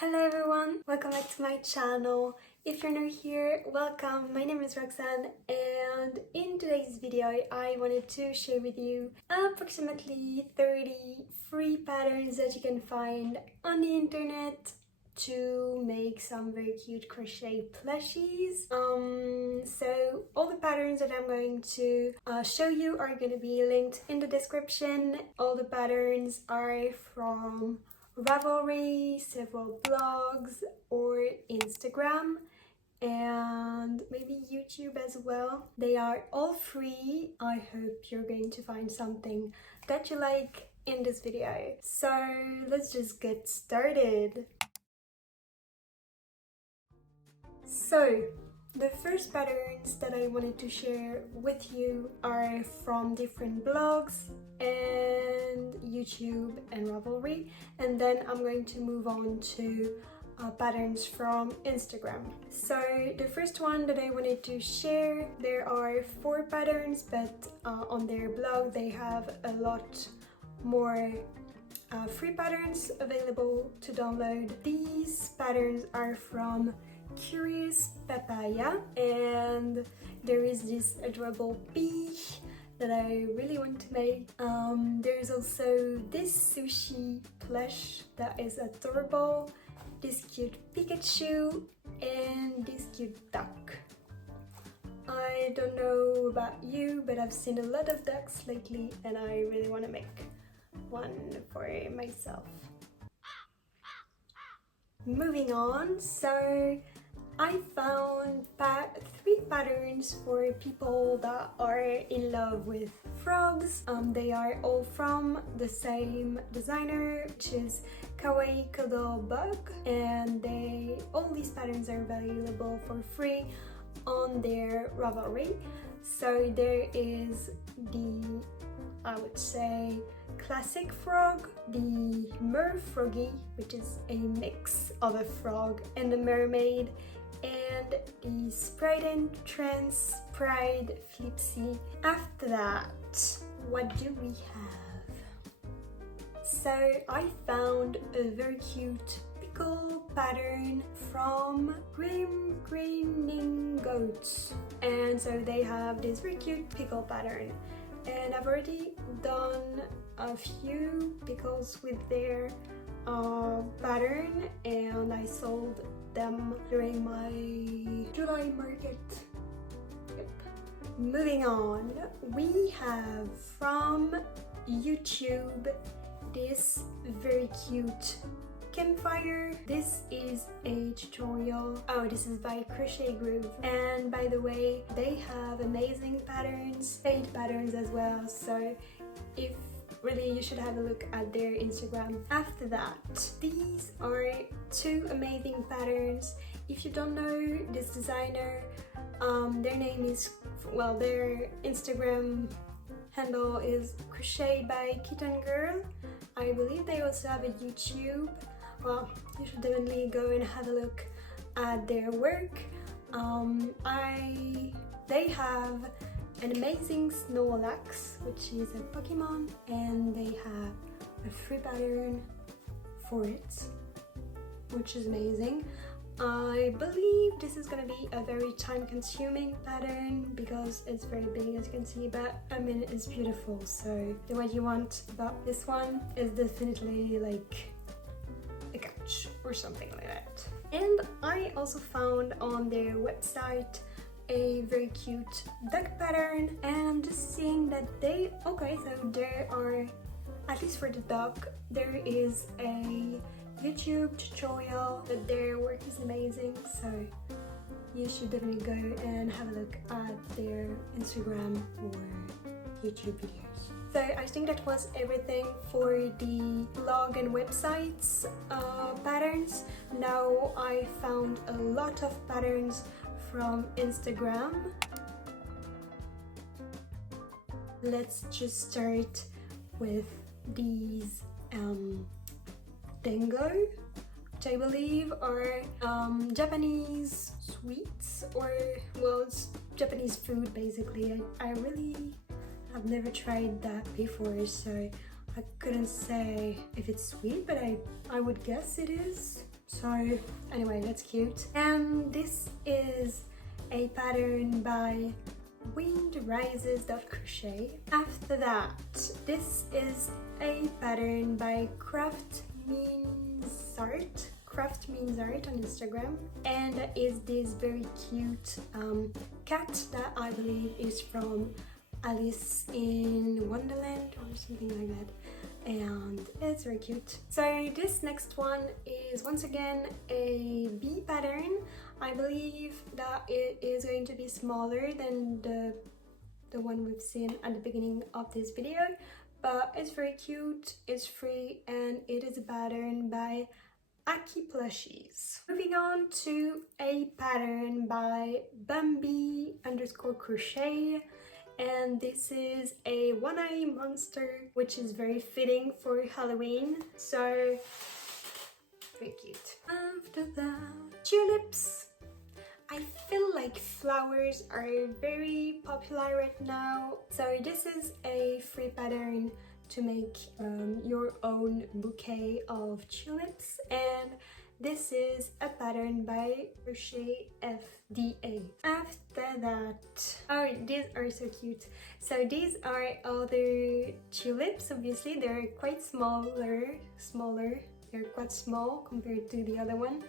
Hello everyone, welcome back to my channel. If you're new here, welcome. My name is Roxanne and in today's video I wanted to share with you approximately 30 free patterns that you can find on the internet to make some very cute crochet plushies. So all the patterns that I'm going to show you are going to be linked in the description. All the patterns are from Ravelry, several blogs or Instagram and maybe YouTube as well. They are all free. I hope you're going to find something that you like in this video. So let's just get started. So the first patterns that I wanted to share with you are from different blogs and YouTube and Ravelry, and then I'm going to move on to patterns from Instagram. So the first one that I wanted to share, there are 4 patterns, but on their blog they have a lot more free patterns available to download. These patterns are from Curiouspapaya, and there is this adorable bee that I really want to make. There's also this sushi plush that is adorable, this cute Pikachu, and this cute duck. I don't know about you, but I've seen a lot of ducks lately and I really want to make one for myself. Moving on, so I found 3 patterns for people that are in love with frogs. They are all from the same designer, which is Kawaiicuddlebug, and all these patterns are available for free on their Ravelry. So there is the, I would say, classic frog, the merfroggy, which is a mix of a frog and a mermaid, and the Sprite and Trance Pride Flipsy. After that, what do we have? So I found a very cute pickle pattern from grimgrinninggoats, and so they have this very cute pickle pattern, and I've already done a few pickles with their pattern and I sold them during my July market. Yep. Moving on, we have from YouTube this very cute campfire. This is a tutorial. Oh, this is by Crochetgrove, and by the way, they have amazing patterns, paid patterns as well, so if really you should have a look at their Instagram. After that, these are 2 amazing patterns. If you don't know this designer, their name is, well, their Instagram handle is Crochetbykittengirl. I believe they also have a YouTube. Well, you should definitely go and have a look at their work. They have an amazing SNORLAX, which is a Pokemon, and they have a free pattern for it, which is amazing. I believe this is gonna be a very time-consuming pattern because it's very big, as you can see, but I mean it's beautiful. So what you want about this one is definitely like a couch or something like that. And I also found on their website a very cute duck pattern, and I'm just seeing that so there are, at least for the duck, there is a YouTube tutorial, but their work is amazing, so you should definitely go and have a look at their Instagram or YouTube videos. So I think that was everything for the blog and websites patterns. Now I found a lot of patterns from Instagram. Let's just start with these DANGO, which I believe are Japanese sweets, or well, it's Japanese food basically. I really have never tried that before, so I couldn't say if it's sweet, but I would guess it is. So anyway, that's cute. And this is a pattern by windrises.crochet. After that, this is a pattern by Craft Means Art on Instagram, and that is this very cute cat that I believe is from Alice in Wonderland or something like that, and it's very cute. So this next one is once again a bee pattern. I believe that it is going to be smaller than the one we've seen at the beginning of this video, but it's very cute, it's free, and it is a pattern by Aki Plushies. Moving on to a pattern by Bambi_crochet, and this is a one-eye monster, which is very fitting for Halloween, so very cute. After that, tulips. I feel like flowers are very popular right now, so this is a free pattern to make your own bouquet of tulips, and this is a pattern by Crochet FDA. After that, oh, these are so cute. So these are other tulips. Obviously they're quite smaller, they're quite small compared to the other one,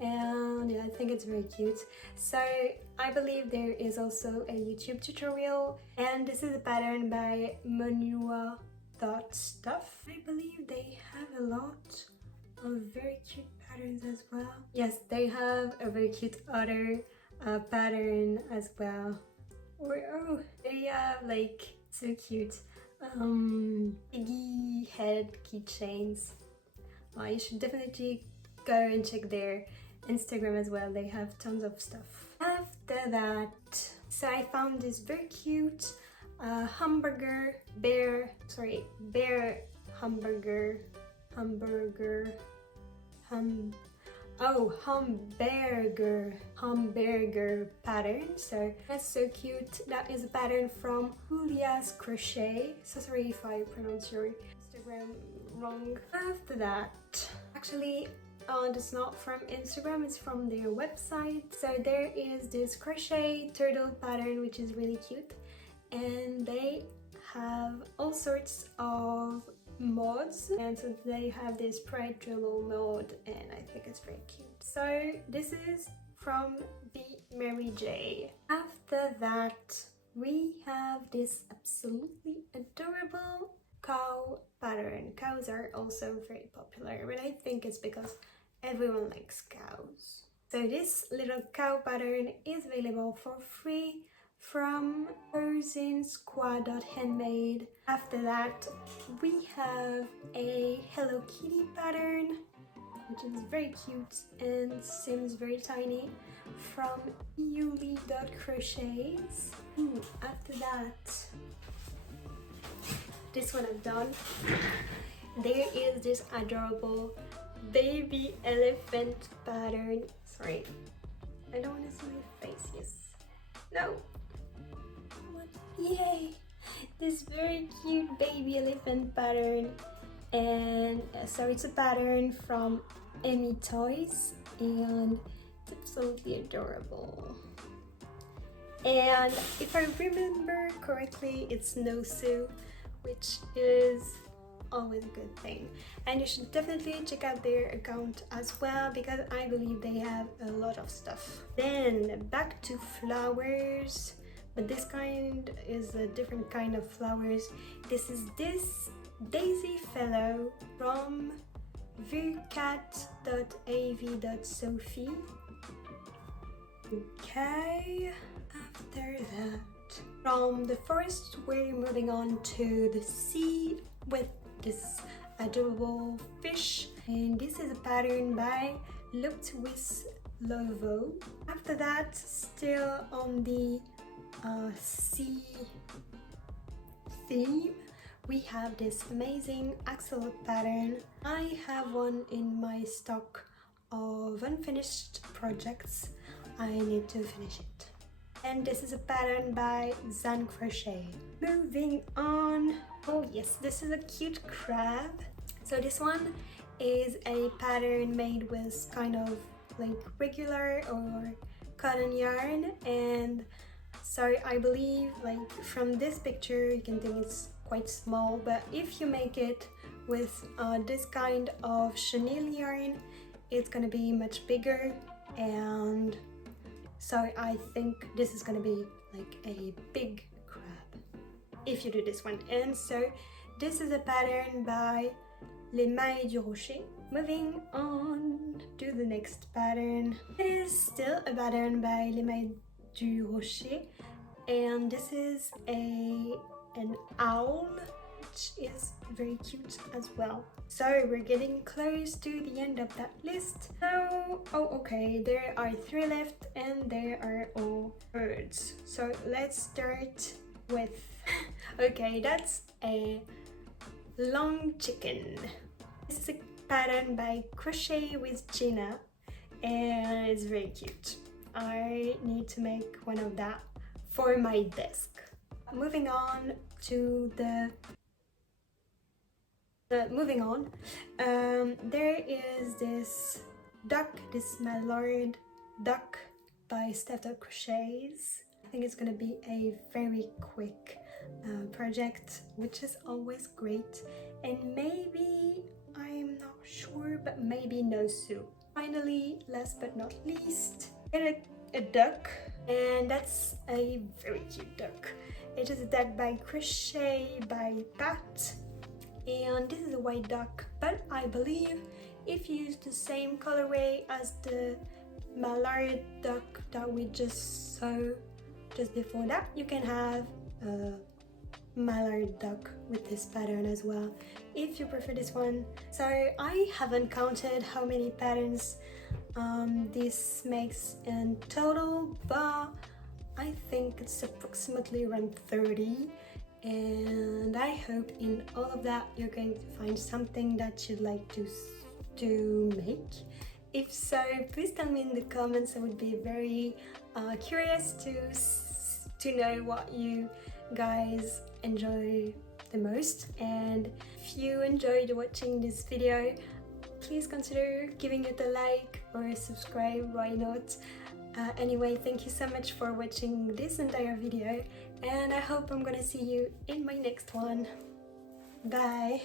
and yeah, I think it's very cute. So I believe there is also a YouTube tutorial, and this is a pattern by Monua.stuff. I believe they have a lot of very cute patterns as well. Yes, they have a very cute other pattern as well. Or oh, they have like so cute piggy head keychains. You should definitely go and check their Instagram as well. They have tons of stuff. After that, so I found this very cute hamburger pattern. So that's so cute. That is a pattern from Julia's Crochet. So sorry if I pronounce your Instagram wrong. After that, actually it's not from Instagram, it's from their website. So there is this crochet turtle pattern, which is really cute, and they have all sorts of mods, and so they have this pride jewel mod, and I think it's very cute. So this is from the Mary J. After that, we have this absolutely adorable cow pattern. Cows are also very popular, but I think it's because everyone likes cows. So this little cow pattern is available for free from Squad.handmade. After that, we have a Hello Kitty pattern, which is very cute and seems very tiny, from Yuli.crochets. After that, this one I've done. There is this adorable baby elephant pattern. Sorry, I don't want to see my face. Yes. No. What? Yay! This very cute baby elephant pattern, and so it's a pattern from Emmy Toys, and it's absolutely adorable. And if I remember correctly, it's Nosu, which is always a good thing, and you should definitely check out their account as well, because I believe they have a lot of stuff. Then back to flowers, but this kind is a different kind of flowers. This is this daisy fellow from vucat.av.sophie. Okay, after that, from the forest we're moving on to the sea with this adorable fish, and this is a pattern by Looked with Lovo. After that, still on the sea theme, we have this amazing axolotl pattern. I have one in my stock of unfinished projects. I need to finish it. And this is a pattern by Zan Crochet. Moving on. Oh yes, this is a cute crab. So this one is a pattern made with kind of like regular or cotton yarn, and so I believe like from this picture you can think it's quite small, but if you make it with this kind of chenille yarn, it's gonna be much bigger, and so I think this is gonna be like a big crab if you do this one. And so this is a pattern by Les Mailles du Rocher. Moving on to the next pattern. It is still a pattern by Les Mailles du Rocher, and this is an owl, which is very cute as well. So we're getting close to the end of that list. So, oh okay, there are 3 left and they are all birds. So let's start with, okay, that's a long chicken. This is a pattern by Crochet with Gina, and it's very cute. I need to make one of that for my desk. Moving on to the there is this duck, this Mallard duck by Stuff Crochets. I think it's gonna be a very quick project, which is always great, and maybe, I'm not sure, but maybe no soup. Finally, last but not least, get a duck, and that's a very cute duck. It is a duck by Crochet by Pat, and this is a white duck, but I believe if you use the same colorway as the Mallard duck that we just saw just before that, you can have a Mallard duck with this pattern as well, if you prefer this one. So I haven't counted how many patterns this makes in total, but I think it's approximately around 30, and I hope in all of that you're going to find something that you'd like to make. If so, please tell me in the comments. I would be very curious to know what you guys enjoy the most, and if you enjoyed watching this video, please consider giving it a like or subscribe, why not? Anyway, thank you so much for watching this entire video, and I hope I'm gonna see you in my next one. Bye!